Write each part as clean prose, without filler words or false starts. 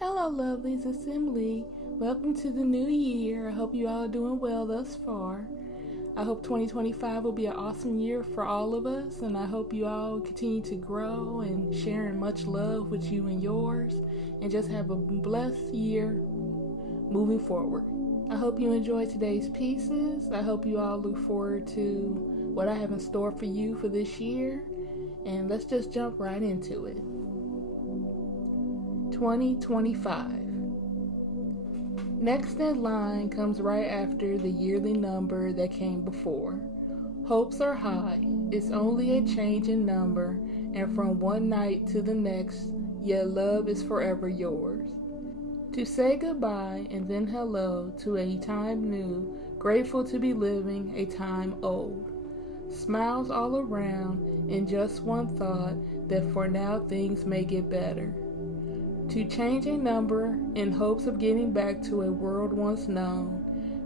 Hello lovelies, it's MLei. Welcome to the new year. I hope you all are doing well thus far. I hope 2025 will be an awesome year for all of us, and I hope you all continue to grow and sharing much love with you and yours, and just have a blessed year moving forward. I hope you enjoyed today's pieces. I hope you all look forward to what I have in store for you for this year, and let's just jump right into it. 2025. Next in line comes right after the yearly number that came before. Hopes are high, it's only a change in number, and from one night to the next, yet love is forever yours. To say goodbye and then hello to a time new, grateful to be living a time old. Smiles all around, and just one thought that for now things may get better. To change a number in hopes of getting back to a world once known,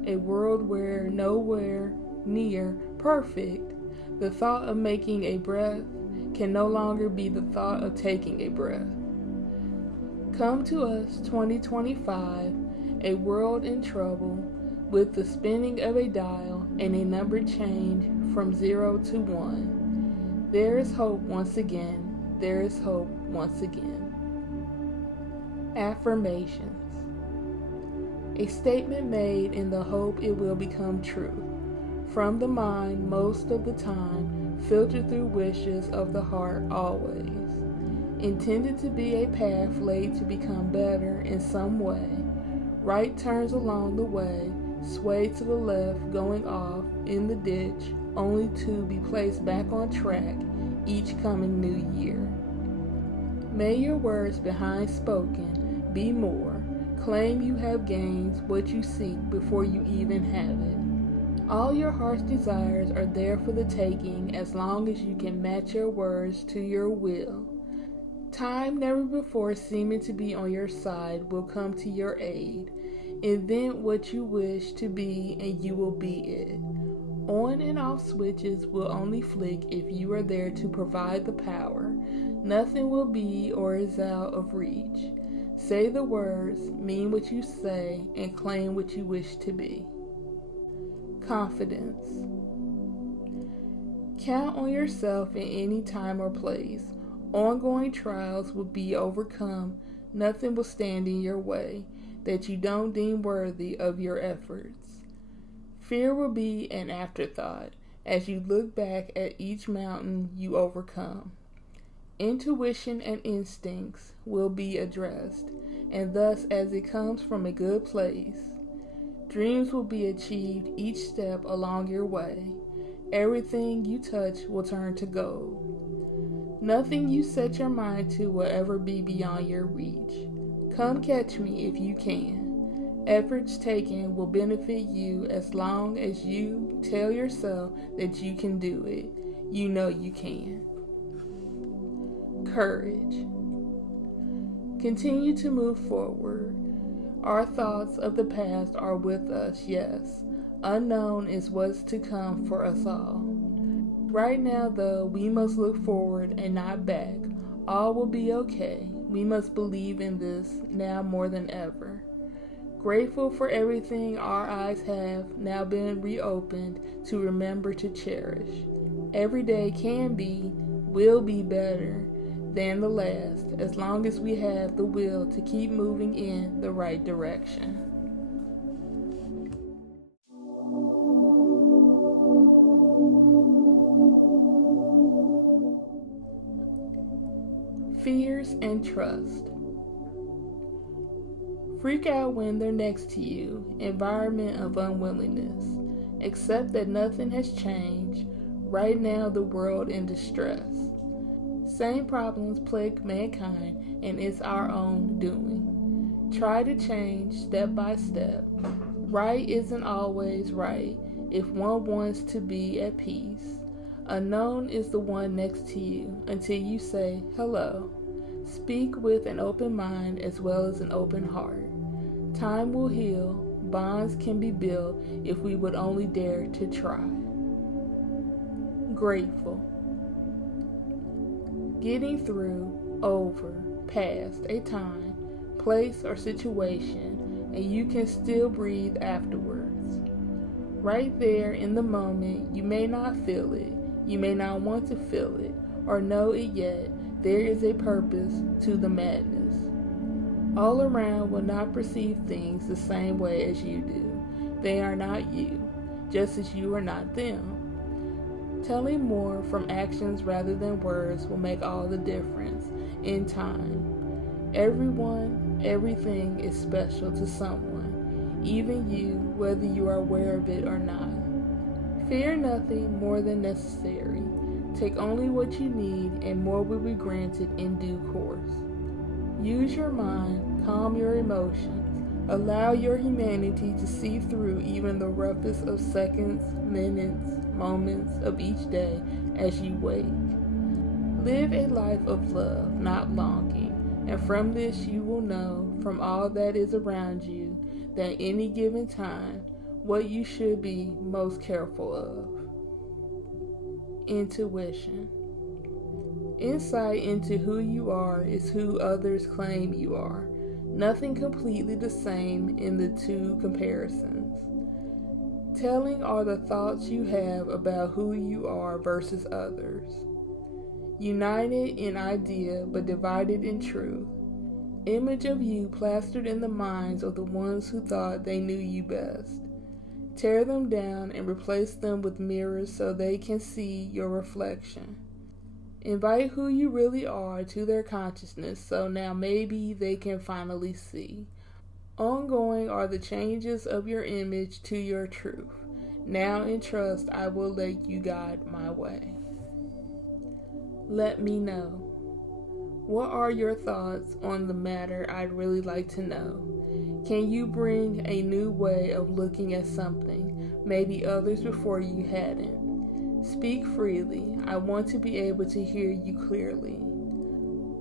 a world where nowhere near perfect, the thought of making a breath can no longer be the thought of taking a breath. Come to us 2025, a world in trouble, with the spinning of a dial and a number change from 0 to 1. There is hope once again, there is hope once again. Affirmations. A statement made in the hope it will become true. From the mind most of the time, filtered through wishes of the heart always. Intended to be a path laid to become better in some way. Right turns along the way, sway to the left going off in the ditch, only to be placed back on track each coming new year. May your words behind spoken be more. Claim you have gained what you seek before you even have it. All your heart's desires are there for the taking as long as you can match your words to your will. Time never before seeming to be on your side will come to your aid. Invent what you wish to be and you will be it. On and off switches will only flick if you are there to provide the power. Nothing will be or is out of reach. Say the words, mean what you say, and claim what you wish to be. Confidence. Count on yourself in any time or place. Ongoing trials will be overcome. Nothing will stand in your way that you don't deem worthy of your efforts. Fear will be an afterthought as you look back at each mountain you overcome. Intuition and instincts will be addressed, and thus as it comes from a good place. Dreams will be achieved each step along your way. Everything you touch will turn to gold. Nothing you set your mind to will ever be beyond your reach. Come catch me if you can. Efforts taken will benefit you as long as you tell yourself that you can do it. You know you can. Courage. Continue to move forward. Our thoughts of the past are with us, yes. Unknown is what's to come for us all. Right now, though, we must look forward and not back. All will be okay. We must believe in this now more than ever. Grateful for everything our eyes have now been reopened to remember to cherish. Every day can be, will be better than the last, as long as we have the will to keep moving in the right direction. Fears and trust. Freak out when they're next to you. Environment of unwillingness. Accept that nothing has changed. Right now the world in distress. Same problems plague mankind, and it's our own doing. Try to change step by step. Right isn't always right if one wants to be at peace. Unknown is the one next to you until you say hello. Speak with an open mind as well as an open heart. Time will heal. Bonds can be built if we would only dare to try. Grateful. Getting through, over, past a time, place, or situation, and you can still breathe afterwards. Right there in the moment, you may not feel it, you may not want to feel it, or know it yet. There is a purpose to the madness. All around will not perceive things the same way as you do. They are not you, just as you are not them. Telling more from actions rather than words will make all the difference in time. Everyone, everything is special to someone, even you, whether you are aware of it or not. Fear nothing more than necessary. Take only what you need, and more will be granted in due course. Use your mind, calm your emotions, allow your humanity to see through even the roughest of seconds, minutes, moments of each day as you wake. Live a life of love, not longing, and from this you will know, from all that is around you, that any given time, what you should be most careful of. Intuition. Insight into who you are is who others claim you are. Nothing completely the same in the two comparisons. Telling are the thoughts you have about who you are versus others. United in idea but divided in truth. Image of you plastered in the minds of the ones who thought they knew you best. Tear them down and replace them with mirrors so they can see your reflection. Invite who you really are to their consciousness so now maybe they can finally see. Ongoing are the changes of your image to your truth. Now in trust I will let you guide my way. Let me know. What are your thoughts on the matter? I'd really like to know. Can you bring a new way of looking at something? Maybe others before you hadn't. Speak freely. I want to be able to hear you clearly.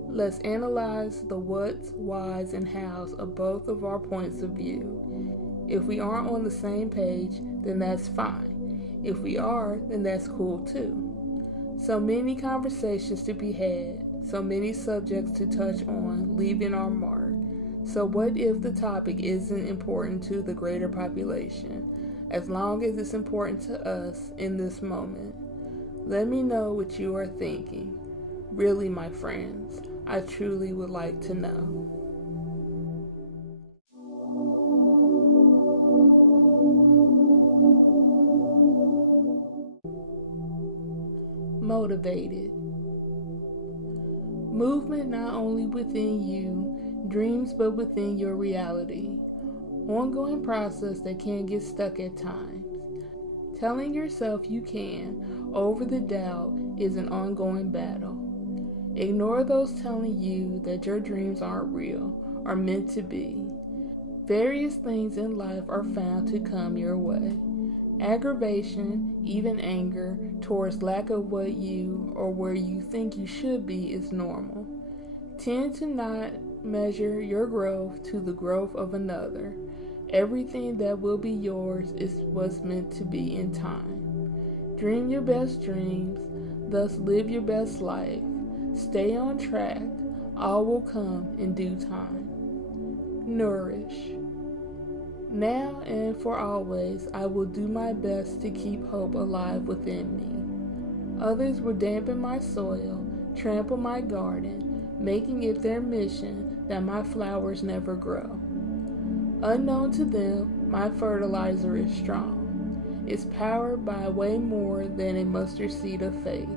Let's analyze the what's, whys, and how's of both of our points of view. If we aren't on the same page, then that's fine. If we are, then that's cool too. So many conversations to be had, so many subjects to touch on, leaving our mark. So what if the topic isn't important to the greater population, as long as it's important to us in this moment? Let me know what you are thinking. Really, my friends, I truly would like to know. Motivated. Movement not only within you, dreams, but within your reality. Ongoing process that can get stuck at times. Telling yourself you can over the doubt is an ongoing battle. Ignore those telling you that your dreams aren't real or meant to be. Various things in life are found to come your way. Aggravation, even anger, towards lack of what you or where you think you should be is normal. Tend to not measure your growth to the growth of another. Everything that will be yours is what's meant to be in time. Dream your best dreams, thus live your best life. Stay on track. All will come in due time. Nourish. Now and for always, I will do my best to keep hope alive within me. Others will dampen my soil, trample my garden, making it their mission that my flowers never grow. Unknown to them, my fertilizer is strong. It's powered by way more than a mustard seed of faith.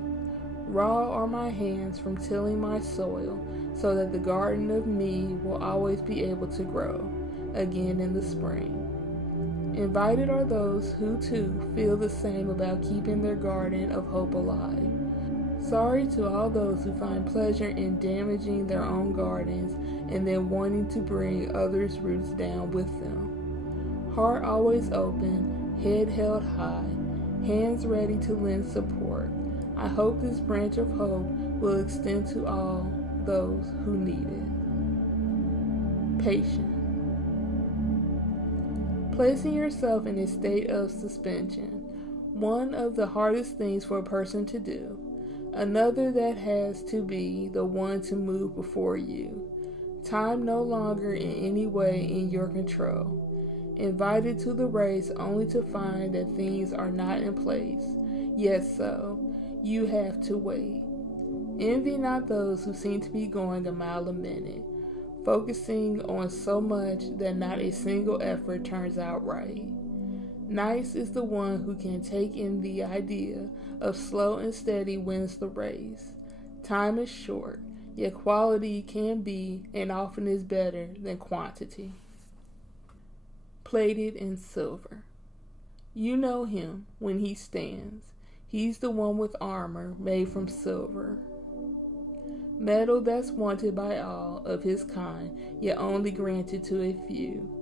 Raw are my hands from tilling my soil, so that the garden of me will always be able to grow again in the spring. Invited are those who too feel the same about keeping their garden of hope alive. Sorry to all those who find pleasure in damaging their own gardens and then wanting to bring others' roots down with them. Heart always open, head held high, hands ready to lend support. I hope this branch of hope will extend to all those who need it. Patient. Placing yourself in a state of suspension, one of the hardest things for a person to do. another that has to be the one to move before you. Time no longer in any way in your control. Invited to the race only to find that things are not in place. Yes, so you have to wait. Envy not those who seem to be going a mile a minute, focusing on so much that not a single effort turns out right. Nice is the one who can take in the idea of slow and steady wins the race. Time is short, yet quality can be and often is better than quantity. Plated in silver. You know him when he stands. He's the one with armor made from silver. Metal that's wanted by all of his kind, yet only granted to a few.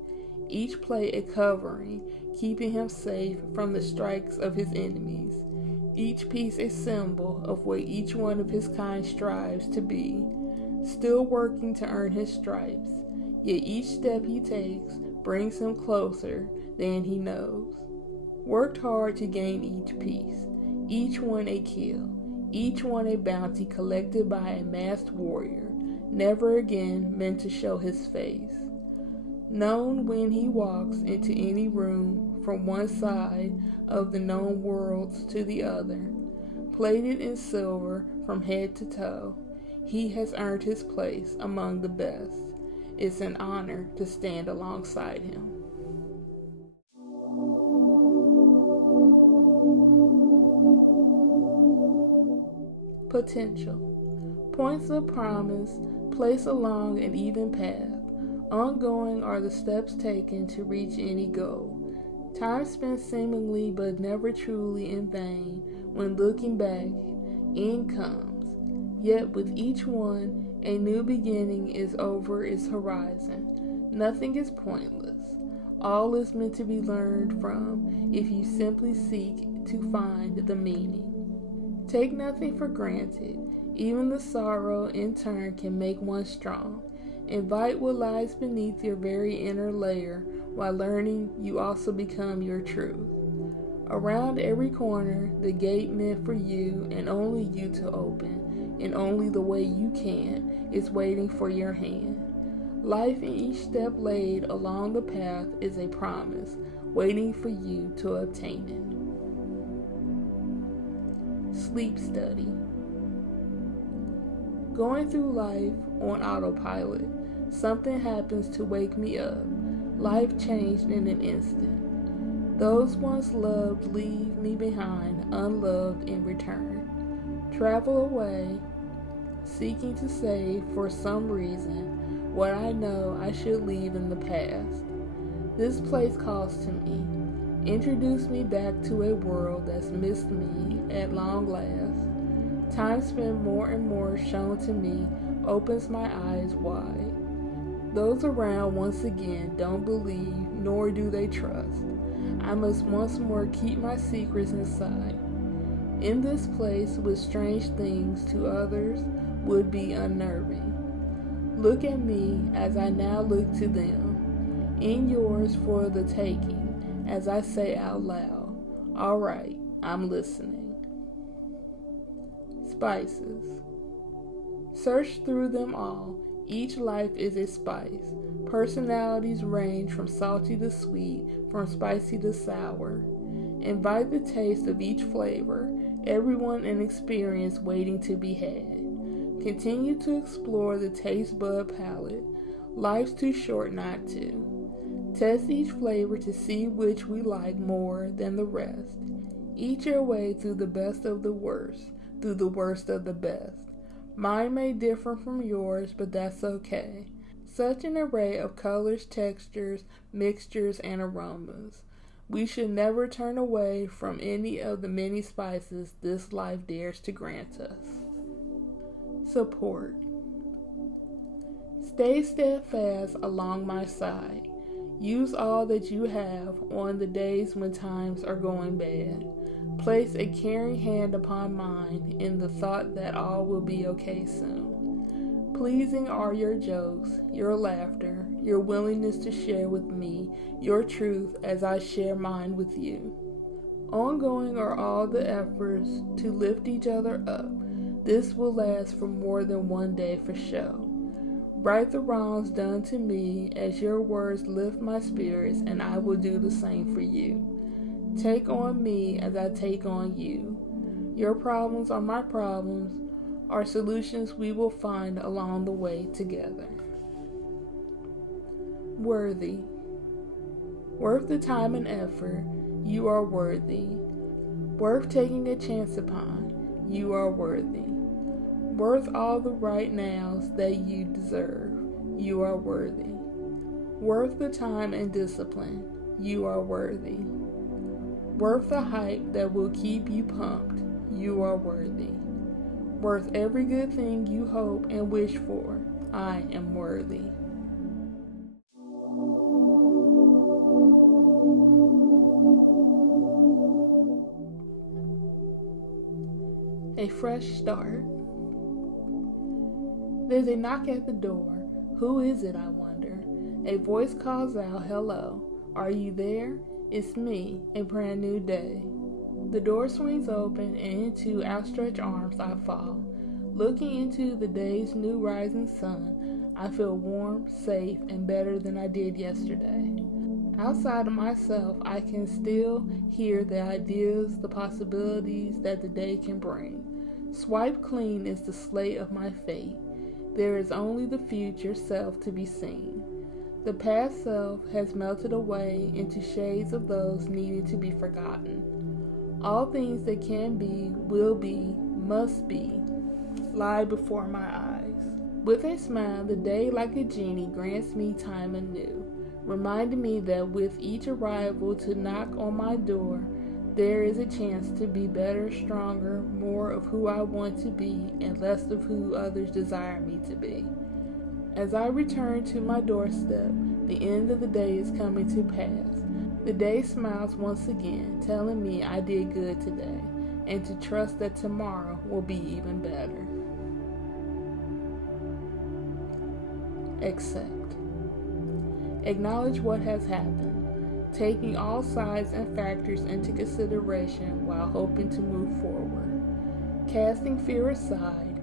Each plate a covering, keeping him safe from the strikes of his enemies. Each piece a symbol of what each one of his kind strives to be, still working to earn his stripes, yet each step he takes brings him closer than he knows. Worked hard to gain each piece, each one a kill, each one a bounty collected by a masked warrior, never again meant to show his face. Known when he walks into any room from one side of the known worlds to the other, plated in silver from head to toe, he has earned his place among the best. It's an honor to stand alongside him. Potential. Points of promise placed along an even path. Ongoing are the steps taken to reach any goal. Time spent seemingly but never truly in vain. When looking back, end comes. Yet with each one, a new beginning is over its horizon. Nothing is pointless. All is meant to be learned from if you simply seek to find the meaning. Take nothing for granted. Even the sorrow in turn can make one strong. Invite what lies beneath your very inner layer. While learning, you also become your truth. Around every corner, the gate meant for you and only you to open, and only the way you can, is waiting for your hand. Life in each step laid along the path is a promise, waiting for you to obtain it. Sleep study. Going through life on autopilot, something happens to wake me up. Life changed in an instant. Those once loved leave me behind, unloved in return. Travel away, seeking to save for some reason what I know I should leave in the past. This place calls to me, introduce me back to a world that's missed me at long last. Time spent more and more shown to me opens my eyes wide. Those around once again don't believe, nor do they trust. I must once more keep my secrets inside. In this place with strange things to others would be unnerving. Look at me as I now look to them. In yours for the taking, as I say out loud, all right, I'm listening. Spices. Search through them all. Each life is a spice. Personalities range from salty to sweet, from spicy to sour. Invite the taste of each flavor, everyone an experience waiting to be had. Continue to explore the taste bud palette. Life's too short not to. Test each flavor to see which we like more than the rest. Eat your way through the best of the worst, through the worst of the best. Mine may differ from yours, but that's okay. Such an array of colors, textures, mixtures, and aromas. We should never turn away from any of the many spices this life dares to grant us. Support. Stay steadfast along my side. Use all that you have on the days when times are going bad. Place a caring hand upon mine in the thought that all will be okay soon. Pleasing are your jokes, your laughter, your willingness to share with me your truth as I share mine with you. Ongoing are all the efforts to lift each other up, This will last for more than one day for show. Right the wrongs done to me, as your words lift my spirits, and I will do the same for you. Take on me as I take on you. Your problems are my problems, are solutions we will find along the way together. Worthy. Worth the time and effort, you are worthy. Worth taking a chance upon, you are worthy. Worth all the right nows that you deserve, you are worthy. Worth the time and discipline, you are worthy. Worth the hype that will keep you pumped, you are worthy. Worth every good thing you hope and wish for, I am worthy. A fresh start. There's a knock at the door. Who is it, I wonder? A voice calls out, hello. Are you there? It's me, a brand new day. The door swings open, and into outstretched arms I fall. Looking into the day's new rising sun, I feel warm, safe, and better than I did yesterday. Outside of myself, I can still hear the ideas, the possibilities that the day can bring. Swiped clean is the slate of my fate. There is only the future self to be seen. The past self has melted away into shades of those needing to be forgotten. All things that can be, will be, must be, lie before my eyes. With a smile, the day like a genie grants me time anew, reminding me that with each arrival to knock on my door, there is a chance to be better, stronger, more of who I want to be, and less of who others desire me to be. As I return to my doorstep, the end of the day is coming to pass. The day smiles once again, telling me I did good today, and to trust that tomorrow will be even better. Accept. Acknowledge what has happened, taking all sides and factors into consideration while hoping to move forward. Casting fear aside,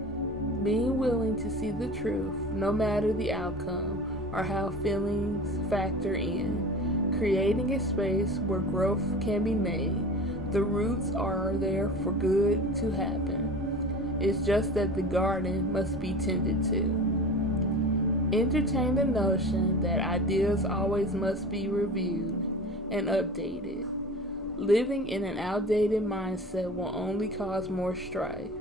being willing to see the truth, no matter the outcome or how feelings factor in. Creating a space where growth can be made. The roots are there for good to happen. It's just that the garden must be tended to. Entertain the notion that ideas always must be reviewed and updated. Living in an outdated mindset will only cause more strife.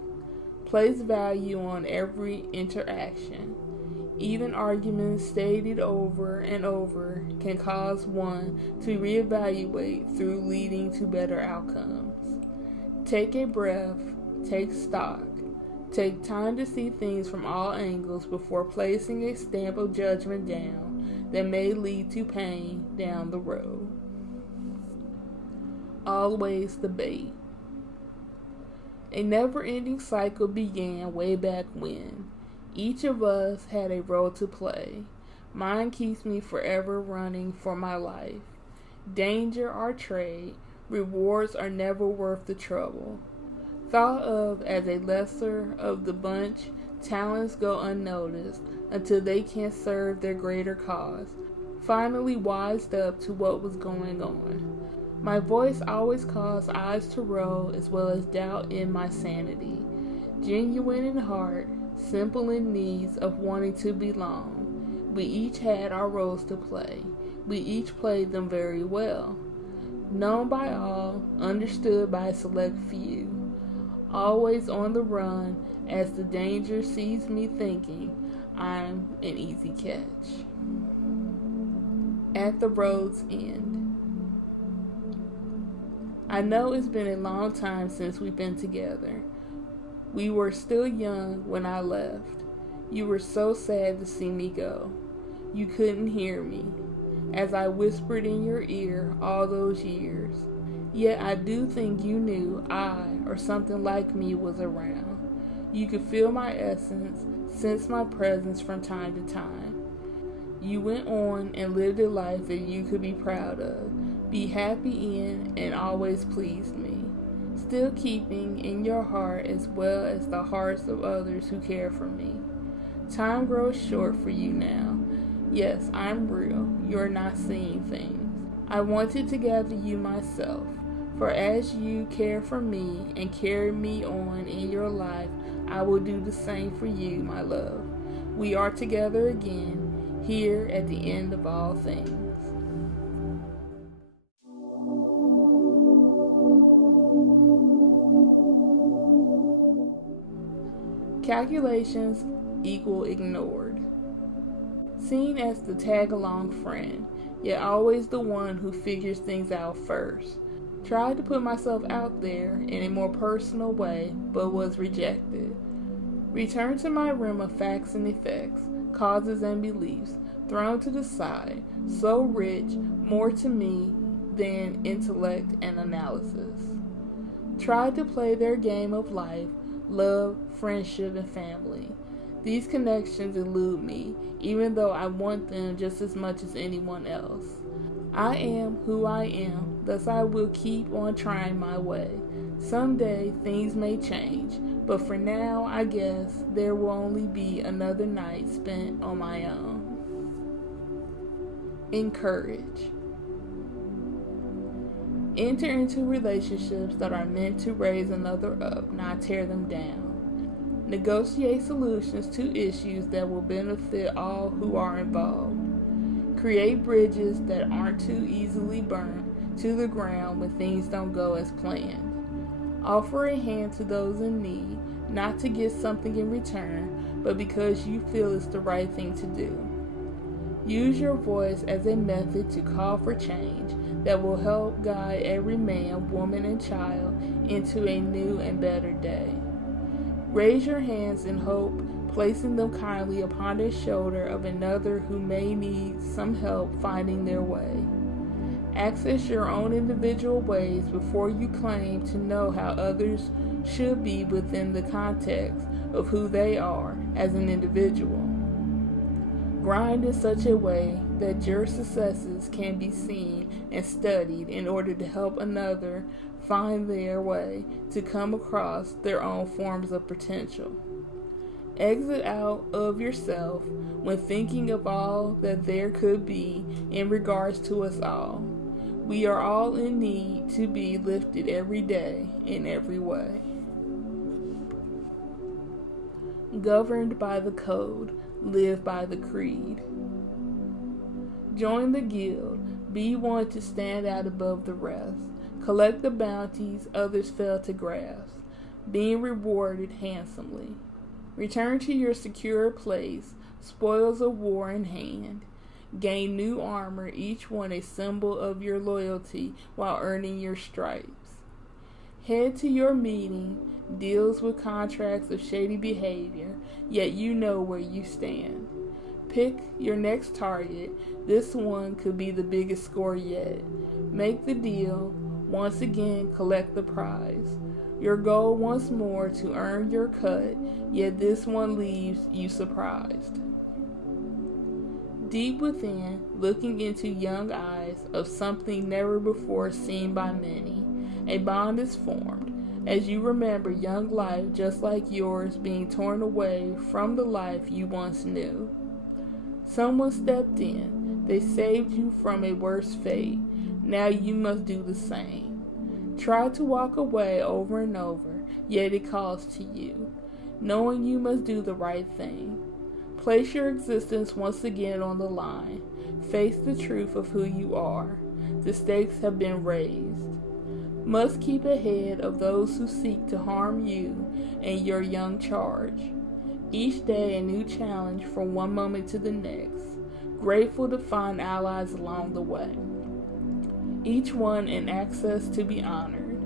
Place value on every interaction. Even arguments stated over and over can cause one to reevaluate through leading to better outcomes. Take a breath, take stock. Take time to see things from all angles before placing a stamp of judgment down that may lead to pain down the road. Always the bait. A never-ending cycle began way back when. Each of us had a role to play. Mine keeps me forever running for my life. Danger our trade. Rewards are never worth the trouble. Thought of as a lesser of the bunch, talents go unnoticed until they can serve their greater cause. Finally wised up to what was going on. My voice always caused eyes to roll as well as doubt in my sanity. Genuine in heart, simple in needs of wanting to belong. We each had our roles to play. We each played them very well. Known by all, understood by a select few. Always on the run as the danger sees me thinking I'm an easy catch. At the road's end. I know it's been a long time since we've been together. We were still young when I left. You were so sad to see me go. You couldn't hear me, as I whispered in your ear all those years. Yet I do think you knew I, or something like me, was around. You could feel my essence, sense my presence from time to time. You went on and lived a life that you could be proud of, be happy in, and always pleased me. still keeping in your heart as well as the hearts of others who care for me. Time grows short for you now. Yes, I'm real. You're not seeing things. I wanted to gather you myself, for as you care for me and carry me on in your life, I will do the same for you, my love. We are together again, here at the end of all things. Calculations equal ignored. Seen as the tag-along friend, yet always the one who figures things out first. Tried to put myself out there in a more personal way, but was rejected. Returned to my realm of facts and effects, causes and beliefs, thrown to the side, so rich, more to me than intellect and analysis. Tried to play their game of life, love, friendship, and family. These connections elude me, even though I want them just as much as anyone else. I am who I am, thus I will keep on trying my way. Someday things may change, but for now I guess there will only be another night spent on my own. Encourage. Enter into relationships that are meant to raise another up, not tear them down. Negotiate solutions to issues that will benefit all who are involved. Create bridges that aren't too easily burned to the ground when things don't go as planned. Offer a hand to those in need, not to get something in return, but because you feel it's the right thing to do. Use your voice as a method to call for change that will help guide every man, woman, and child into a new and better day. Raise your hands in hope, placing them kindly upon the shoulder of another who may need some help finding their way. Access your own individual ways before you claim to know how others should be within the context of who they are as an individual. Grind in such a way that your successes can be seen and studied in order to help another find their way to come across their own forms of potential. Exit out of yourself when thinking of all that there could be in regards to us all. We are all in need to be lifted every day in every way. Governed by the code, live by the creed. Join the guild, be one to stand out above the rest. Collect the bounties others fail to grasp, being rewarded handsomely. Return to your secure place, spoils of war in hand. Gain new armor, each one a symbol of your loyalty while earning your stripes. Head to your meeting, deals with contracts of shady behavior, yet you know where you stand. Pick your next target, this one could be the biggest score yet. Make the deal, once again collect the prize. Your goal once more to earn your cut, yet this one leaves you surprised. Deep within, looking into young eyes of something never before seen by many, a bond is formed, as you remember young life just like yours being torn away from the life you once knew. Someone stepped in, they saved you from a worse fate, now you must do the same. Try to walk away over and over, yet it calls to you, knowing you must do the right thing. Place your existence once again on the line. Face the truth of who you are. The stakes have been raised. Must keep ahead of those who seek to harm you and your young charge. Each day a new challenge from one moment to the next. Grateful to find allies along the way. Each one in access to be honored.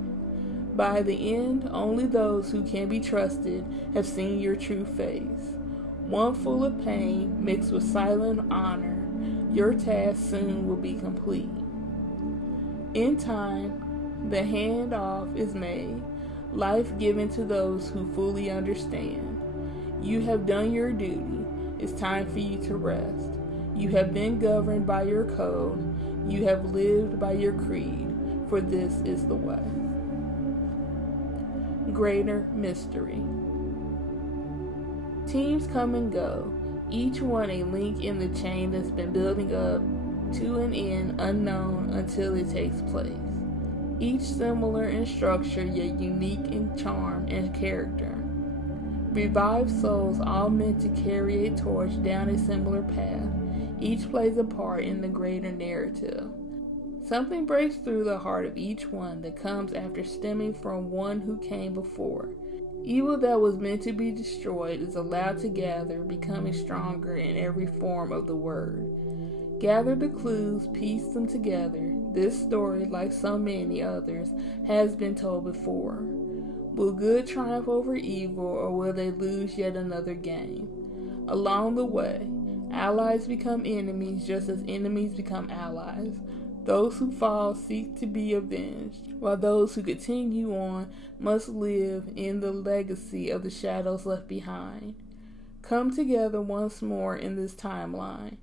By the end, only those who can be trusted have seen your true face. One full of pain mixed with silent honor, your task soon will be complete. In time, the handoff is made, life given to those who fully understand. You have done your duty, it's time for you to rest. You have been governed by your code, you have lived by your creed, for this is the way. greater mystery. Teams come and go, each one a link in the chain that's been building up to an end unknown until it takes place. Each similar in structure, yet unique in charm and character. Revived souls all meant to carry a torch down a similar path. Each plays a part in the greater narrative. Something breaks through the heart of each one that comes after stemming from one who came before. Evil that was meant to be destroyed is allowed to gather, becoming stronger in every form of the word. Gather the clues, piece them together. This story, like so many others, has been told before. Will good triumph over evil, or will they lose yet another game? Along the way, allies become enemies just as enemies become allies. Those who fall seek to be avenged, while those who continue on must live in the legacy of the shadows left behind. Come together once more in this timeline.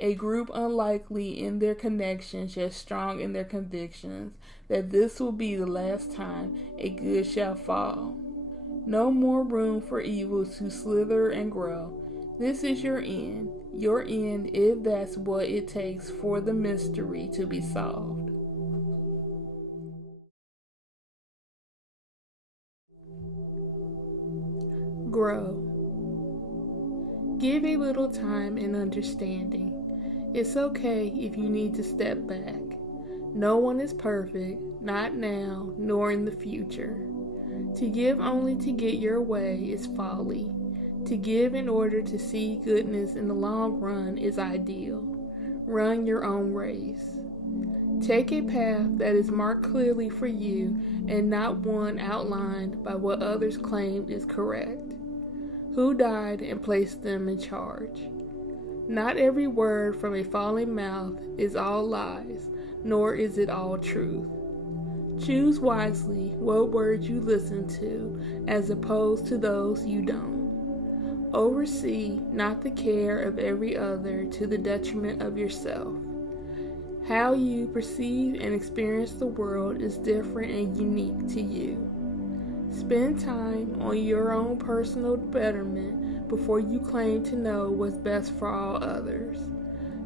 A group unlikely in their connections, yet strong in their convictions that this will be the last time a good shall fall. No more room for evil to slither and grow. This is your end if that's what it takes for the mystery to be solved. Grow. Give a little time and understanding. It's okay if you need to step back. No one is perfect, not now, nor in the future. To give only to get your way is folly. To give in order to see goodness in the long run is ideal. Run your own race. Take a path that is marked clearly for you and not one outlined by what others claimed is correct. Who died and placed them in charge? Not every word from a falling mouth is all lies, nor is it all truth. Choose wisely what words you listen to, as opposed to those you don't. Oversee not the care of every other to the detriment of yourself. How you perceive and experience the world is different and unique to you. Spend time on your own personal betterment before you claim to know what's best for all others,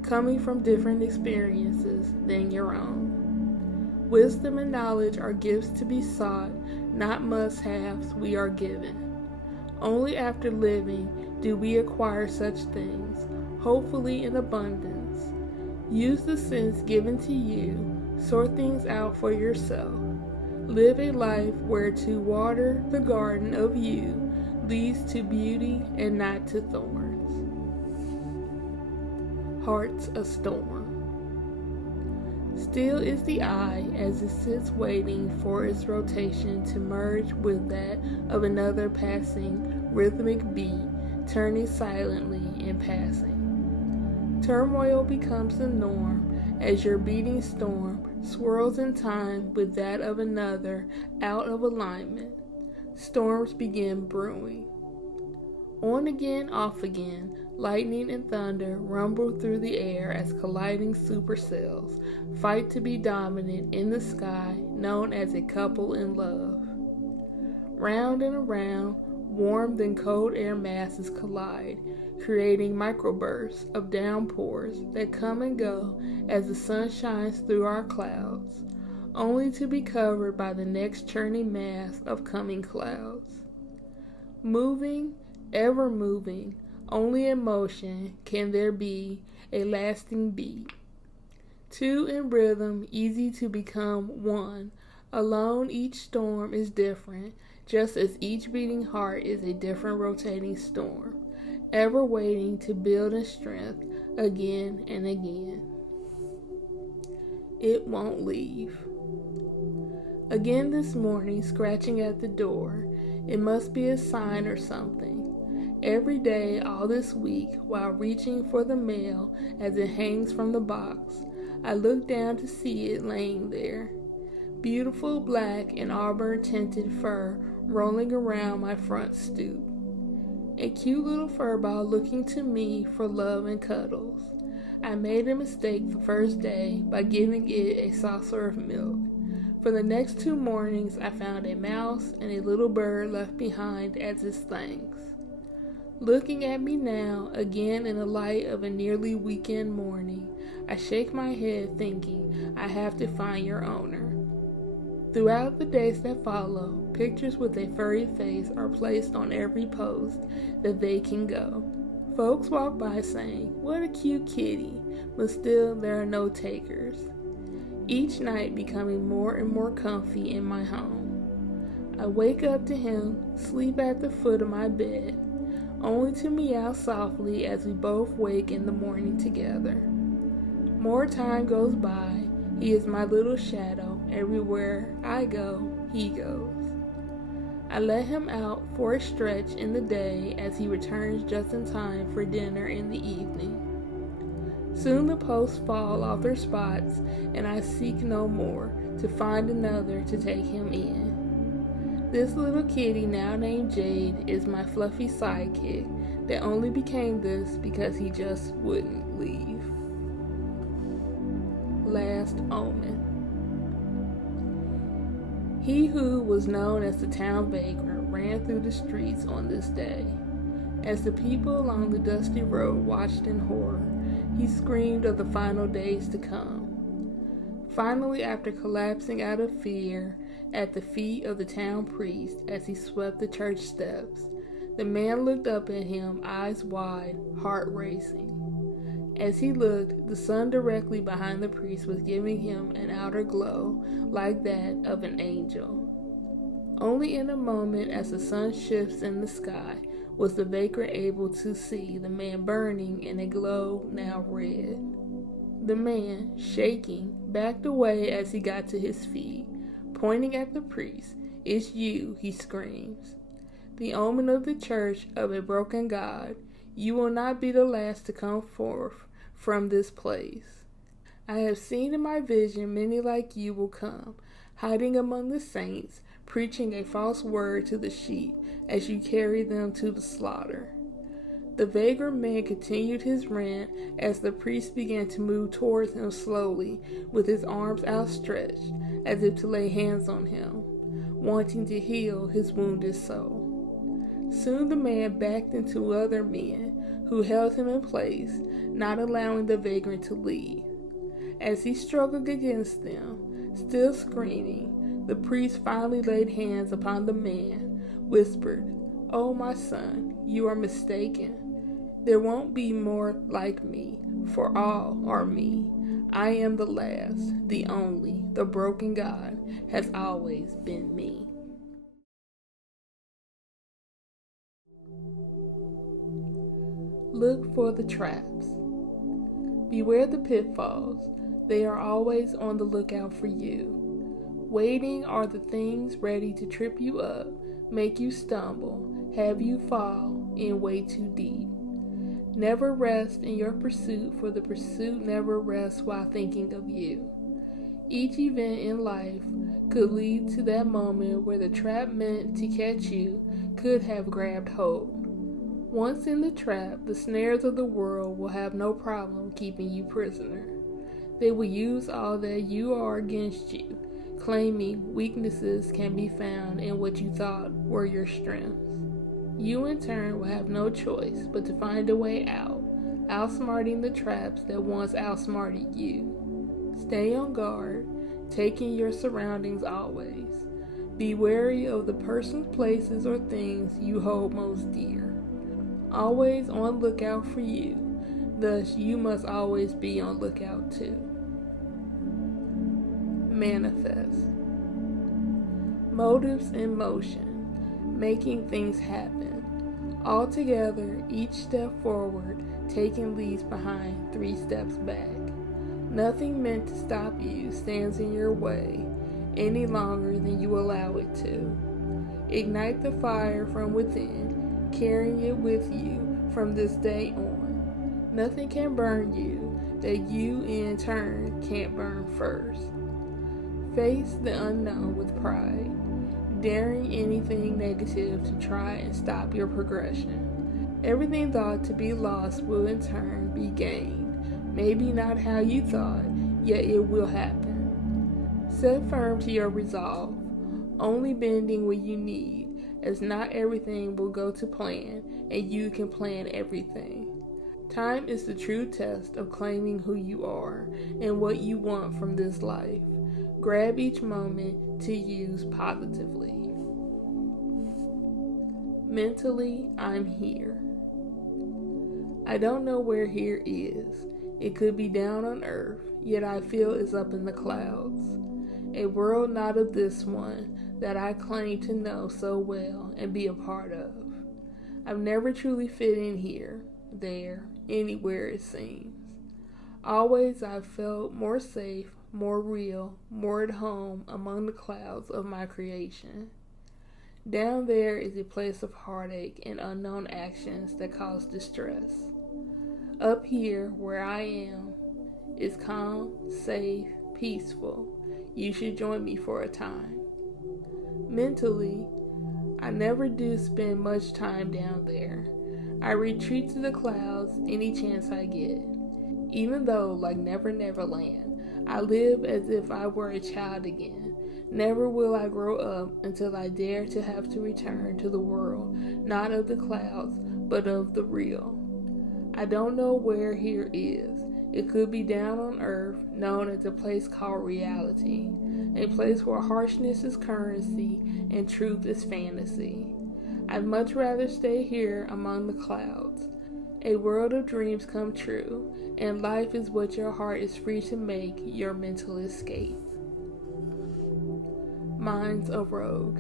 coming from different experiences than your own. Wisdom and knowledge are gifts to be sought, not must-haves we are given. Only after living do we acquire such things, hopefully in abundance. Use the sense given to you, sort things out for yourself. Live a life where to water the garden of you leads to beauty and not to thorns. Hearts a storm. Still is the eye as it sits waiting for its rotation to merge with that of another passing rhythmic beat, turning silently in passing. Turmoil becomes the norm as your beating storm swirls in time with that of another out of alignment. Storms begin brewing. On again, off again, lightning and thunder rumble through the air as colliding supercells fight to be dominant in the sky, known as a couple in love. Round and around, warm then cold air masses collide, creating microbursts of downpours that come and go as the sun shines through our clouds, only to be covered by the next churning mass of coming clouds. Moving, ever moving, only in motion can there be a lasting beat. Two in rhythm, easy to become one. Alone, each storm is different, just as each beating heart is a different rotating storm, ever waiting to build in strength again and again. It won't leave. Again this morning, scratching at the door. It must be a sign or something. Every day, all this week, while reaching for the mail as it hangs from the box, I look down to see it laying there. Beautiful black and auburn-tinted fur rolling around my front stoop. A cute little furball looking to me for love and cuddles. I made a mistake the first day by giving it a saucer of milk. For the next 2 mornings, I found a mouse and a little bird left behind as his thanks. Looking at me now, again in the light of a nearly weekend morning, I shake my head thinking I have to find your owner. Throughout the days that follow, pictures with a furry face are placed on every post that they can go. Folks walk by saying, "What a cute kitty," but still there are no takers. Each night becoming more and more comfy in my home. I wake up to him, sleep at the foot of my bed, only to meow softly as we both wake in the morning together. More time goes by. He is my little shadow. Everywhere I go, he goes. I let him out for a stretch in the day as he returns just in time for dinner in the evening. Soon the posts fall off their spots, and I seek no more to find another to take him in. This little kitty, now named Jade, is my fluffy sidekick that only became this because he just wouldn't leave. Last Omen. He who was known as the town vagrant ran through the streets on this day. As the people along the dusty road watched in horror, he screamed of the final days to come. Finally, after collapsing out of fear at the feet of the town priest as he swept the church steps, the man looked up at him, eyes wide, heart racing. As he looked, the sun directly behind the priest was giving him an outer glow like that of an angel. Only in a moment, as the sun shifts in the sky, was the vagrant able to see the man burning in a glow now red. The man, shaking, backed away as he got to his feet, pointing at the priest. "It's you," he screams. "The omen of the church of a broken God. You will not be the last to come forth from this place. I have seen in my vision many like you will come, hiding among the saints, preaching a false word to the sheep as you carry them to the slaughter." The vagrant man continued his rant as the priest began to move towards him slowly with his arms outstretched as if to lay hands on him, wanting to heal his wounded soul. Soon the man backed into other men who held him in place, not allowing the vagrant to leave. As he struggled against them, still screaming, the priest finally laid hands upon the man, whispered, "Oh, my son, you are mistaken. There won't be more like me, for all are me. I am the last, the only, the broken God has always been me." Look for the traps. Beware the pitfalls. They are always on the lookout for you. Waiting are the things ready to trip you up, make you stumble, have you fall in way too deep. Never rest in your pursuit, for the pursuit never rests while thinking of you. Each event in life could lead to that moment where the trap meant to catch you could have grabbed hold. Once in the trap, the snares of the world will have no problem keeping you prisoner. They will use all that you are against you, claiming weaknesses can be found in what you thought were your strengths. You in turn will have no choice but to find a way out, outsmarting the traps that once outsmarted you. Stay on guard, taking your surroundings always. Be wary of the persons, places, or things you hold most dear. Always on lookout for you, thus you must always be on lookout too. Manifest. Motives in motion, making things happen. All together, each step forward, taking leaves behind 3 steps back. Nothing meant to stop you stands in your way any longer than you allow it to. Ignite the fire from within, carrying it with you from this day on. Nothing can burn you that you in turn can't burn first. Face the unknown with pride, daring anything negative to try and stop your progression. Everything thought to be lost will in turn be gained. Maybe not how you thought, yet it will happen. Set firm to your resolve, only bending when you need, as not everything will go to plan, and you can plan everything. Time is the true test of claiming who you are and what you want from this life. Grab each moment to use positively. Mentally, I'm here. I don't know where here is. It could be down on earth, yet I feel it's up in the clouds. A world not of this one that I claim to know so well and be a part of. I've never truly fit in here, there, anywhere it seems. Always I've felt more safe, more real, more at home among the clouds of my creation. Down there is a place of heartache and unknown actions that cause distress. Up here, where I am, is calm, safe, peaceful. You should join me for a time. Mentally, I never do spend much time down there. I retreat to the clouds any chance I get. Even though, like Never Never Land, I live as if I were a child again. Never will I grow up until I dare to have to return to the world, not of the clouds, but of the real. I don't know where here is. It could be down on earth, known as a place called reality, a place where harshness is currency and truth is fantasy. I'd much rather stay here among the clouds. A world of dreams come true, and life is what your heart is free to make your mental escape. Minds a rogue.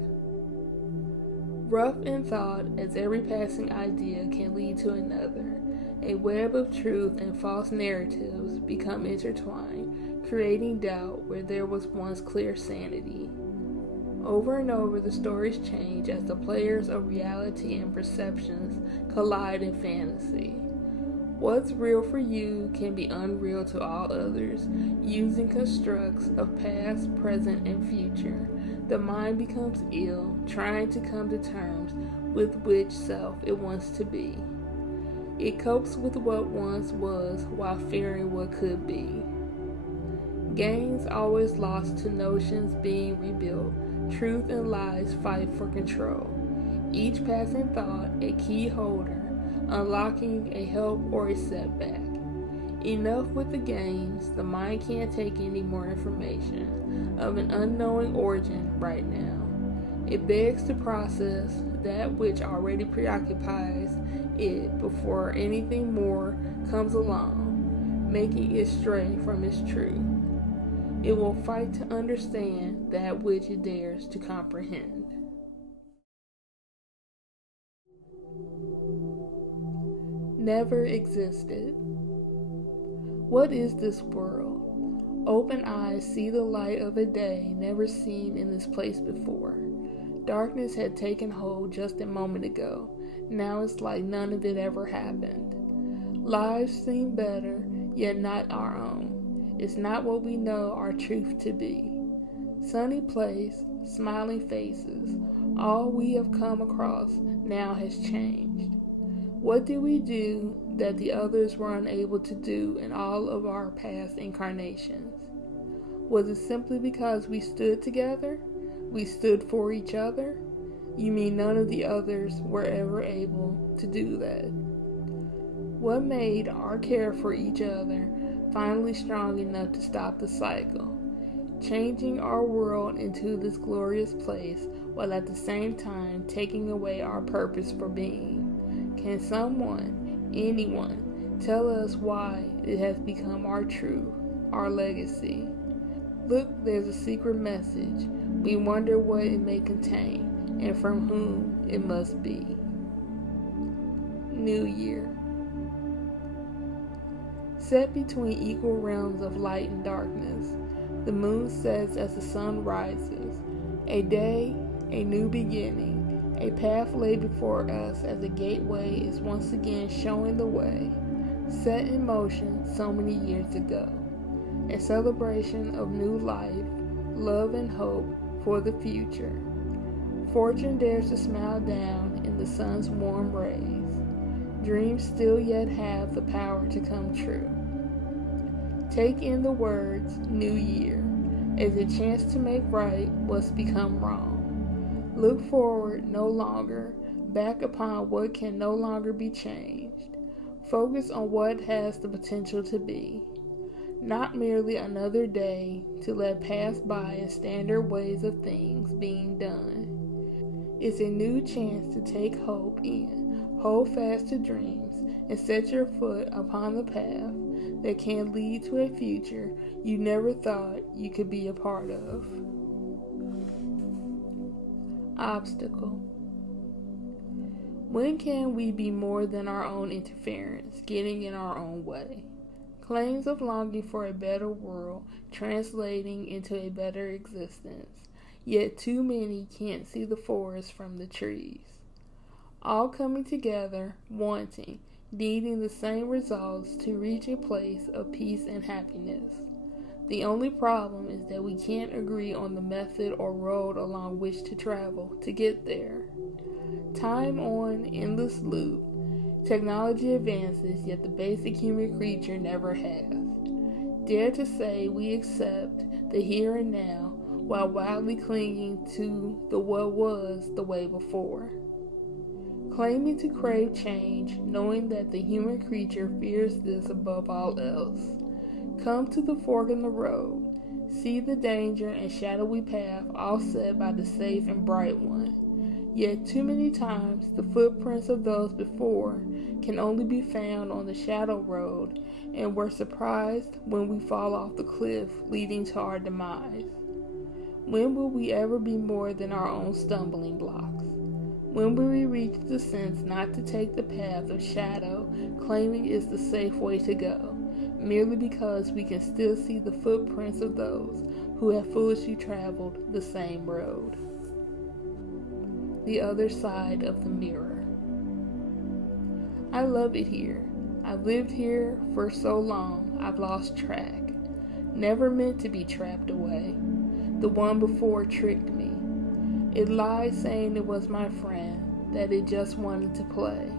Rough in thought, as every passing idea can lead to another, a web of truth and false narratives become intertwined, creating doubt where there was once clear sanity. Over and over, the stories change as the players of reality and perceptions collide in fantasy. What's real for you can be unreal to all others, using constructs of past, present, and future. The mind becomes ill, trying to come to terms with which self it wants to be. It copes with what once was while fearing what could be. Gains always lost to notions being rebuilt. Truth and lies fight for control. Each passing thought a key holder, unlocking a help or a setback. Enough with the games, the mind can't take any more information of an unknowing origin right now. It begs to process that which already preoccupies it before anything more comes along, making it stray from its truth. It will fight to understand that which it dares to comprehend. Never existed. What is this world? Open eyes see the light of a day never seen in this place before. Darkness had taken hold just a moment ago. Now it's like none of it ever happened. Lives seem better, yet not our own. It's not what we know our truth to be. Sunny place, smiling faces, all we have come across now has changed. What did we do that the others were unable to do in all of our past incarnations? Was it simply because we stood together? We stood for each other? You mean none of the others were ever able to do that? What made our care for each other finally strong enough to stop the cycle, changing our world into this glorious place while at the same time taking away our purpose for being? Can someone, anyone, tell us why it has become our truth, our legacy? Look, there's a secret message. We wonder what it may contain and from whom it must be. New Year. Set between equal realms of light and darkness, the moon sets as the sun rises. A day, a new beginning. A path lay before us as a gateway is once again showing the way, set in motion so many years ago. A celebration of new life, love and hope for the future. Fortune dares to smile down in the sun's warm rays. Dreams still yet have the power to come true. Take in the words, New Year. as a chance to make right what's become wrong. Look forward no longer, back upon what can no longer be changed. Focus on what has the potential to be. Not merely another day to let pass by in standard ways of things being done. It's a new chance to take hope in, hold fast to dreams, and set your foot upon the path that can lead to a future you never thought you could be a part of. Obstacle. When can we be more than our own interference, getting in our own way? Claims of longing for a better world translating into a better existence, yet too many can't see the forest from the trees. All coming together, wanting, needing the same results to reach a place of peace and happiness. The only problem is that we can't agree on the method or road along which to travel to get there. Time on, endless loop. Technology advances, yet the basic human creature never has. Dare to say we accept the here and now while wildly clinging to the what was the way before. Claiming to crave change, knowing that the human creature fears this above all else. Come to the fork in the road. See the danger and shadowy path all set by the safe and bright one. Yet too many times the footprints of those before can only be found on the shadow road, and we're surprised when we fall off the cliff leading to our demise. When will we ever be more than our own stumbling blocks? When will we reach the sense not to take the path of shadow, claiming it's the safe way to go, merely because we can still see the footprints of those who have foolishly traveled the same road? The other side of the mirror. I love it here. I've lived here for so long I've lost track. Never meant to be trapped away. The one before tricked me. It lied saying it was my friend, that it just wanted to play.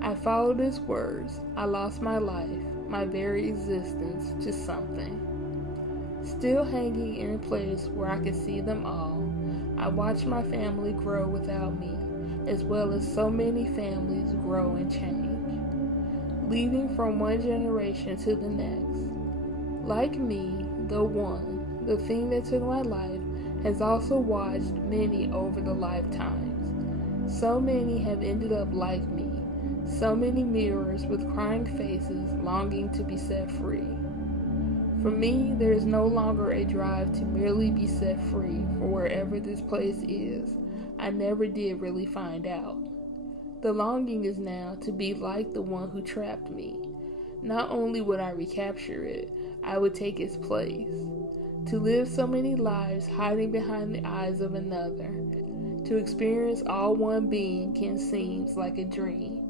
I followed its words. I lost my life, my very existence, to something. Still hanging in a place where I could see them all, I watched my family grow without me, as well as so many families grow and change, leaving from one generation to the next. Like me, the thing that took my life, has also watched many over the lifetimes. So many have ended up like me, so many mirrors with crying faces longing to be set free. For me, there is no longer a drive to merely be set free for wherever this place is. I never did really find out. The longing is now to be like the one who trapped me. Not only would I recapture it, I would take its place. To live so many lives hiding behind the eyes of another, to experience all one being can seem like a dream.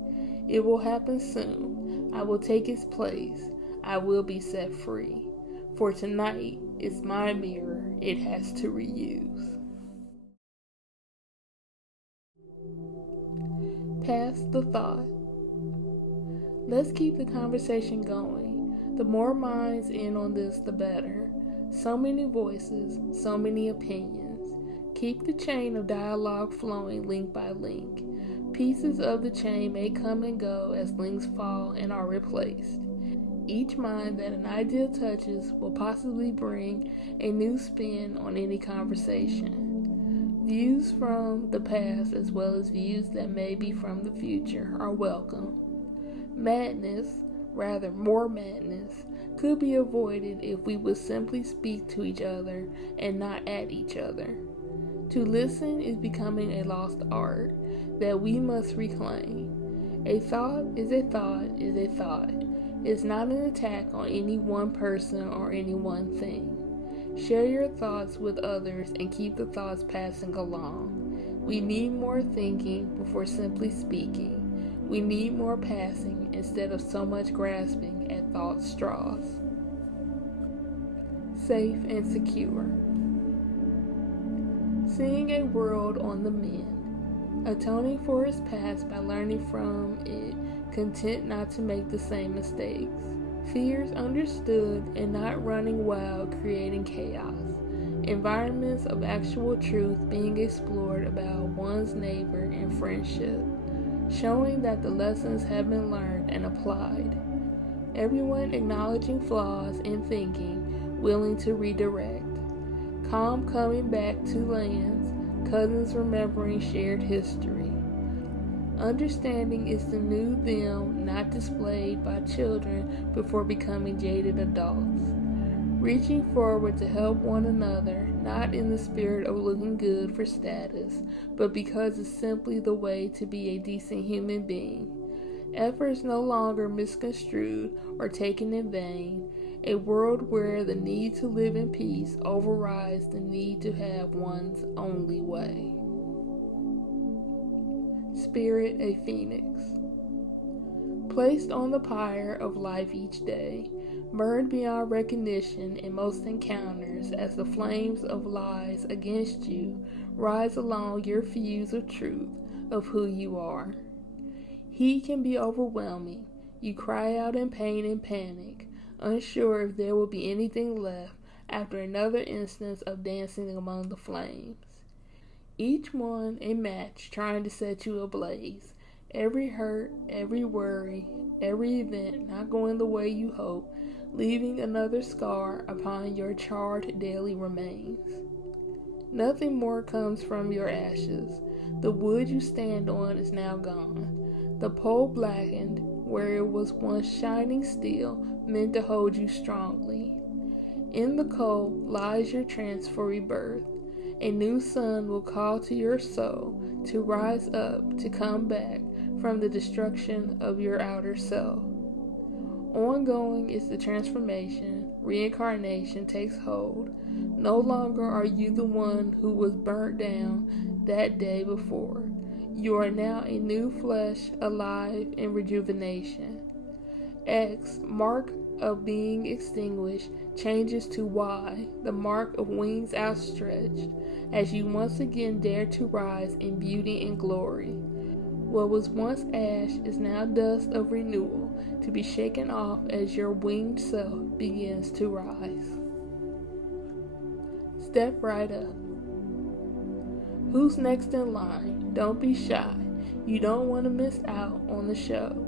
It will happen soon. I will take its place. I will be set free. For tonight is my mirror it has to reuse. Pass the thought. Let's keep the conversation going. The more minds in on this, the better. So many voices, so many opinions. Keep the chain of dialogue flowing link by link. Pieces of the chain may come and go as links fall and are replaced. Each mind that an idea touches will possibly bring a new spin on any conversation. Views from the past as well as views that may be from the future are welcome. Madness, rather more madness, could be avoided if we would simply speak to each other and not at each other. To listen is becoming a lost art that we must reclaim. A thought is a thought is a thought. It's not an attack on any one person or any one thing. Share your thoughts with others and keep the thoughts passing along. We need more thinking before simply speaking. We need more passing instead of so much grasping at thought straws. Safe and secure. Seeing a world on the mend. Atoning for its past by learning from it. Content not to make the same mistakes. Fears understood and not running wild, creating chaos. environments of actual truth being explored about one's neighbor and friendship, showing that the lessons have been learned and applied. Everyone acknowledging flaws in thinking, willing to redirect. Calm coming back to lands, cousins remembering shared history. Understanding is the new them not displayed by children before becoming jaded adults. Reaching forward to help one another, not in the spirit of looking good for status, but because it's simply the way to be a decent human being. Efforts no longer misconstrued or taken in vain. A world where the need to live in peace overrides the need to have one's only way. Spirit a phoenix. Placed on the pyre of life each day, burned beyond recognition in most encounters as the flames of lies against you rise along your fuse of truth of who you are. Heat can be overwhelming. You cry out in pain and panic, unsure if there will be anything left after another instance of dancing among the flames. Each one a match trying to set you ablaze. Every hurt, every worry, every event not going the way you hope, leaving another scar upon your charred daily remains. Nothing more comes from your ashes. The wood you stand on is now gone. The pole blackened where it was once shining steel, meant to hold you strongly. In the coal lies your chance for rebirth. A new sun will call to your soul to rise up, to come back from the destruction of your outer self. Ongoing is the transformation, reincarnation takes hold. No longer are you the one who was burnt down that day before. You are now a new flesh, alive in rejuvenation. X, mark of being extinguished, changes to Y, the mark of wings outstretched, as you once again dare to rise in beauty and glory. What was once ash is now dust of renewal, to be shaken off as your winged self begins to rise. Step right up. Who's next in line? Don't be shy. You don't want to miss out on the show.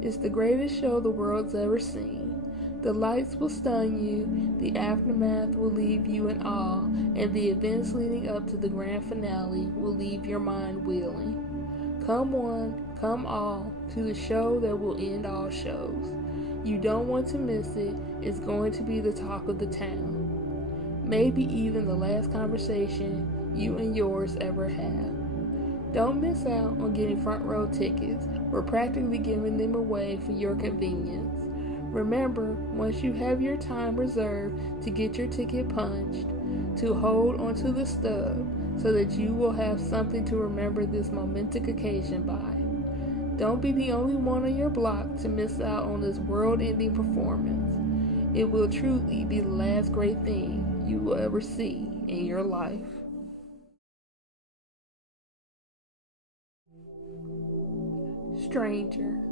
It's the greatest show the world's ever seen. The lights will stun you, the aftermath will leave you in awe, and the events leading up to the grand finale will leave your mind wheeling. Come one, come all, to the show that will end all shows. You don't want to miss it. It's going to be the talk of the town. Maybe even the last conversation you and yours ever have. Don't miss out on getting front row tickets. We're practically giving them away for your convenience. Remember, once you have your time reserved to get your ticket punched, to hold onto the stub so that you will have something to remember this momentous occasion by. Don't be the only one on your block to miss out on this world-ending performance. It will truly be the last great thing you will ever see in your life. Stranger.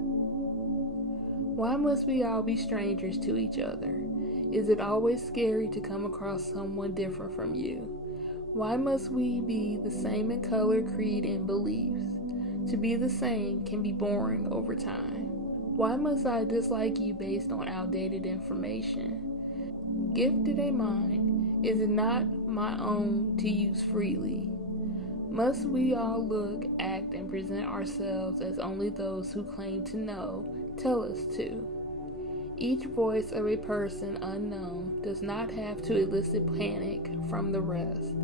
Why must we all be strangers to each other? Is it always scary to come across someone different from you? Why must we be the same in color, creed, and beliefs? To be the same can be boring over time. Why must I dislike you based on outdated information? Gifted a mind, is it not my own to use freely? Must we all look, act, and present ourselves as only those who claim to know tell us to? Each voice of a person unknown does not have to elicit panic from the rest.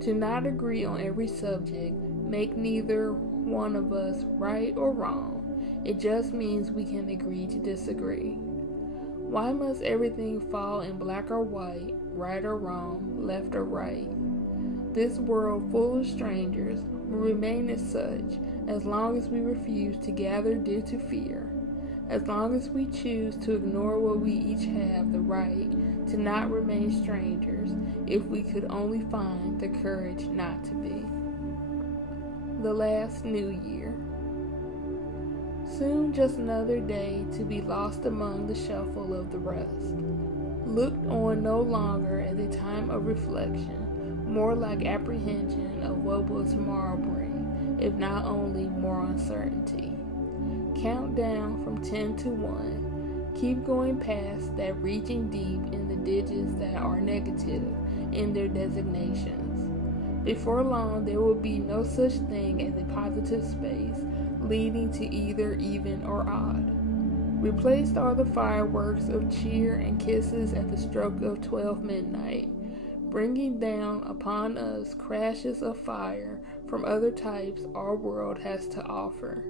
To not agree on every subject make neither one of us right or wrong. It just means we can agree to disagree. Why must everything fall in black or white, right or wrong, left or right? This world full of strangers will remain as such as long as we refuse to gather due to fear, as long as we choose to ignore what we each have the right to not remain strangers, if we could only find the courage not to be. The last New Year. Soon just another day to be lost among the shuffle of the rest. looked on no longer as a time of reflection, more like apprehension of what will tomorrow bring, if not only more uncertainty. Count down from 10 to 1. Keep going past that, reaching deep in the digits that are negative in their designations. Before long, there will be no such thing as a positive space leading to either even or odd. Replaced are the fireworks of cheer and kisses at the stroke of 12 midnight, bringing down upon us crashes of fire from other types our world has to offer.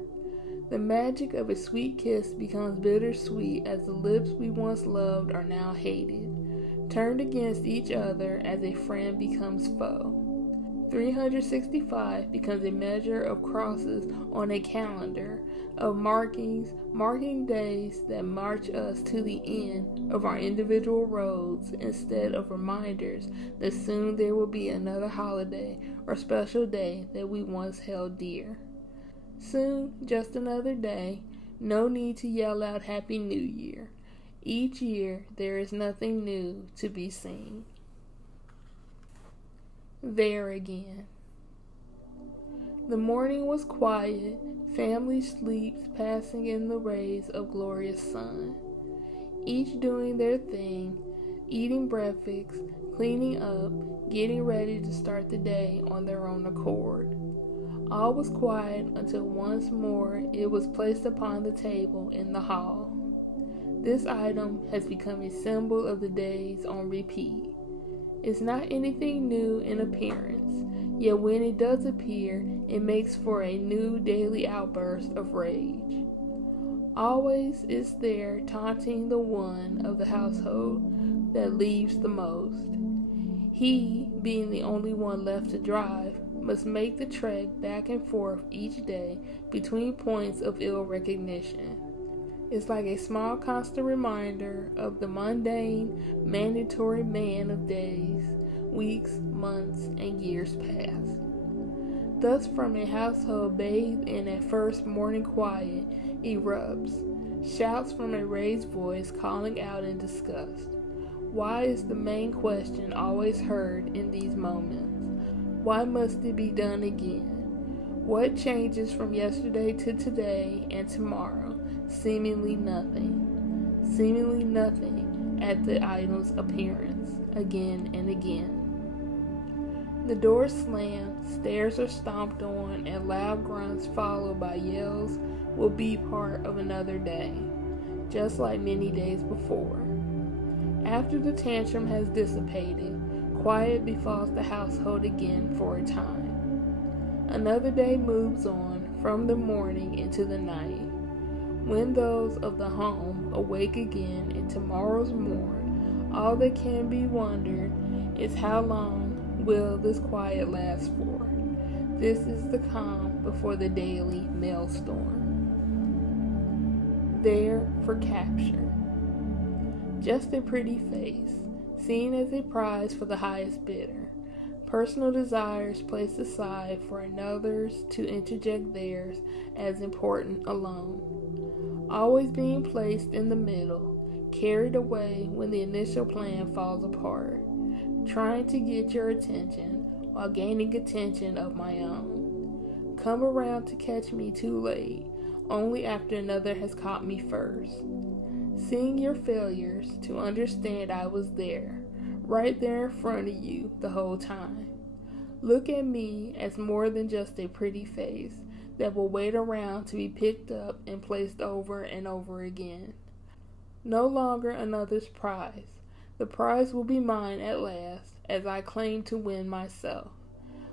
The magic of a sweet kiss becomes bittersweet as the lips we once loved are now hated, turned against each other as a friend becomes foe. 365 becomes a measure of crosses on a calendar, of marking days that march us to the end of our individual roads instead of reminders that soon there will be another holiday or special day that we once held dear. Soon, just another day, no need to yell out Happy New Year. Each year there is nothing new to be seen. There again. The morning was quiet, family sleeps passing in the rays of glorious sun, each doing their thing, eating breakfast, cleaning up, getting ready to start the day on their own accord. All was quiet until once more it was placed upon the table in the hall. This item has become a symbol of the days on repeat. It's not anything new in appearance, yet when it does appear, it makes for a new daily outburst of rage. Always it's there, taunting the one of the household that leaves the most. He, being the only one left to drive, must make the trek back and forth each day between points of ill recognition. It's like a small constant reminder of the mundane, mandatory man of days, weeks, months, and years past. Thus from a household bathed in at first morning quiet erupts, shouts from a raised voice calling out in disgust. Why is the main question always heard in these moments? Why must it be done again? What changes from yesterday to today and tomorrow? Seemingly nothing at the item's appearance, again and again. The door slams, stairs are stomped on, and loud grunts followed by yells will be part of another day, just like many days before. After the tantrum has dissipated, quiet befalls the household again for a time. Another day moves on from the morning into the night. When those of the home awake again in tomorrow's morn, all that can be wondered is how long will this quiet last for. This is the calm before the daily maelstrom. There for capture. Just a pretty face, seen as a prize for the highest bidder. Personal desires placed aside for another's to interject theirs as important alone. Always being placed in the middle, carried away when the initial plan falls apart. Trying to get your attention while gaining attention of my own. Come around to catch me too late, only after another has caught me first. Seeing your failures to understand I was there, right there in front of you the whole time. Look at me as more than just a pretty face that will wait around to be picked up and placed over and over again. No longer another's prize. The prize will be mine at last, as I claim to win myself.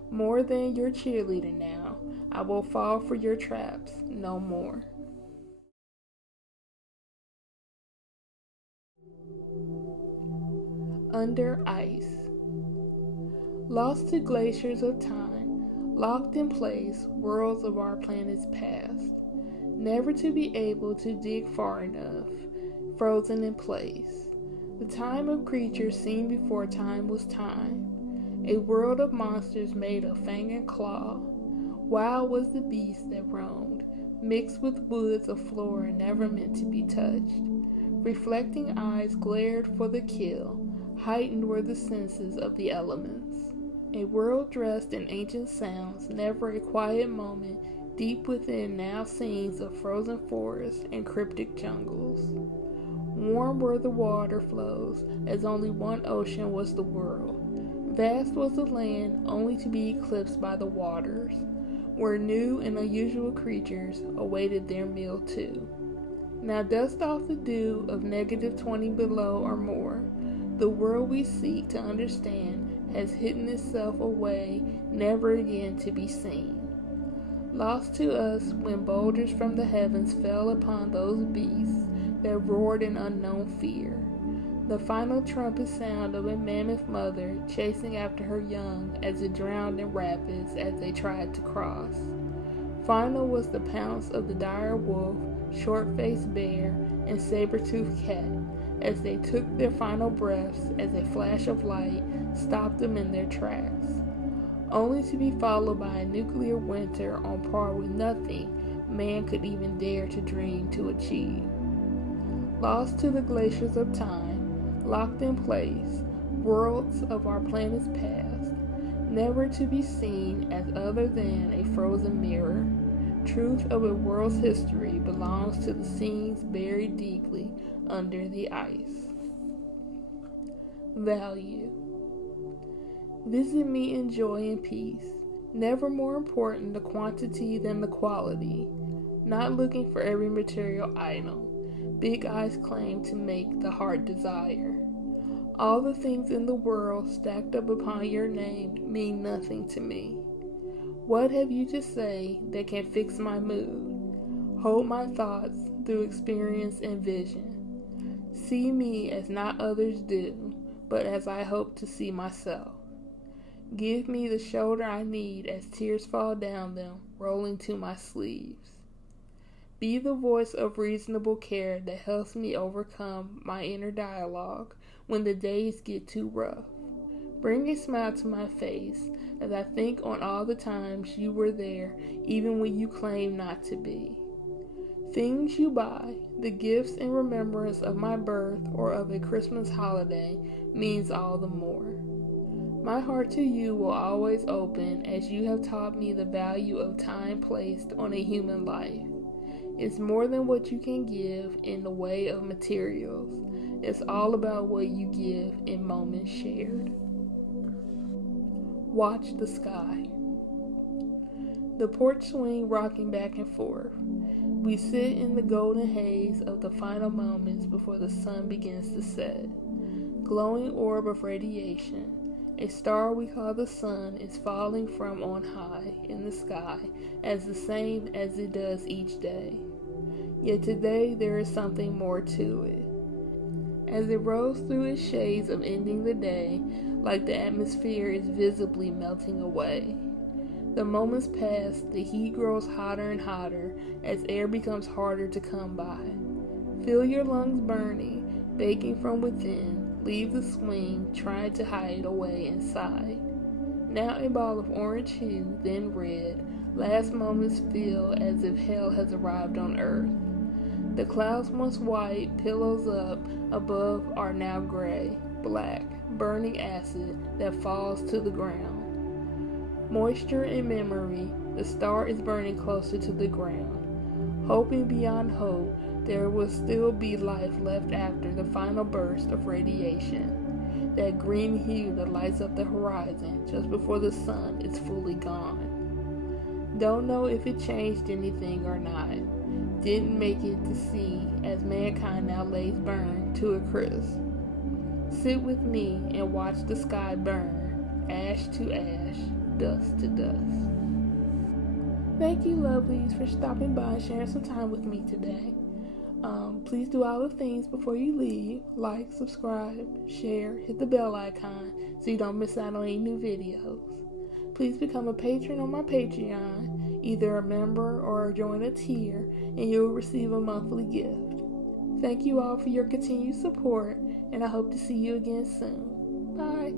More than your cheerleader now, I will fall for your traps no more. Under ice. Lost to glaciers of time, locked in place, worlds of our planet's past, never to be able to dig far enough, frozen in place. The time of creatures seen before time was time, a world of monsters made of fang and claw. Wild was the beast that roamed, mixed with woods of flora never meant to be touched. Reflecting eyes glared for the kill, heightened were the senses of the elements. A world dressed in ancient sounds, never a quiet moment, deep within now scenes of frozen forests and cryptic jungles. Warm were the water flows, as only one ocean was the world. Vast was the land, only to be eclipsed by the waters, where new and unusual creatures awaited their meal too. Now dust off the dew of -20 below or more. The world we seek to understand has hidden itself away, never again to be seen. Lost to us when boulders from the heavens fell upon those beasts that roared in unknown fear. The final trumpet sound of a mammoth mother chasing after her young as it drowned in rapids as they tried to cross. Final was the pounce of the dire wolf, short-faced bear, and saber-toothed cat as they took their final breaths as a flash of light stopped them in their tracks, only to be followed by a nuclear winter on par with nothing man could even dare to dream to achieve. Lost to the glaciers of time, locked in place, worlds of our planet's past, never to be seen as other than a frozen mirror. Truth of a world's history belongs to the scenes buried deeply under the ice. Value. Visit me in joy and peace. Never more important the quantity than the quality. Not looking for every material item. Big eyes claim to make the heart desire. All the things in the world stacked up upon your name mean nothing to me. What have you to say that can fix my mood? Hold my thoughts through experience and vision. See me as not others do, but as I hope to see myself. Give me the shoulder I need as tears fall down them, rolling to my sleeves. Be the voice of reasonable care that helps me overcome my inner dialogue when the days get too rough. Bring a smile to my face as I think on all the times you were there, even when you claim not to be. Things you buy, the gifts in remembrance of my birth or of a Christmas holiday, means all the more. My heart to you will always open as you have taught me the value of time placed on a human life. It's more than what you can give in the way of materials. It's all about what you give in moments shared. Watch the sky. The porch swing rocking back and forth. We sit in the golden haze of the final moments before the sun begins to set. Glowing orb of radiation. A star we call the sun is falling from on high in the sky as the same as it does each day. Yet today there is something more to it. As it rolls through its shades of ending the day, like the atmosphere is visibly melting away. The moments pass, the heat grows hotter and hotter as air becomes harder to come by. Feel your lungs burning, baking from within. Leave the swing, trying to hide away inside. Now a ball of orange hue, then red. Last moments feel as if hell has arrived on earth. The clouds once white, pillows up above are now gray, black, burning acid that falls to the ground. Moisture and memory, the star is burning closer to the ground. Hoping beyond hope, there will still be life left after the final burst of radiation, that green hue that lights up the horizon just before the sun is fully gone. Don't know if it changed anything or not. Didn't make it to see as mankind now lays burn to a crisp. Sit with me and watch the sky burn, ash to ash, dust to dust. Thank you, lovelies, for stopping by and sharing some time with me today. Please do all the things before you leave. Like, subscribe, share, hit the bell icon so you don't miss out on any new videos. Please become a patron on my Patreon, either a member or join a tier, and you'll receive a monthly gift. Thank you all for your continued support, and I hope to see you again soon. Bye.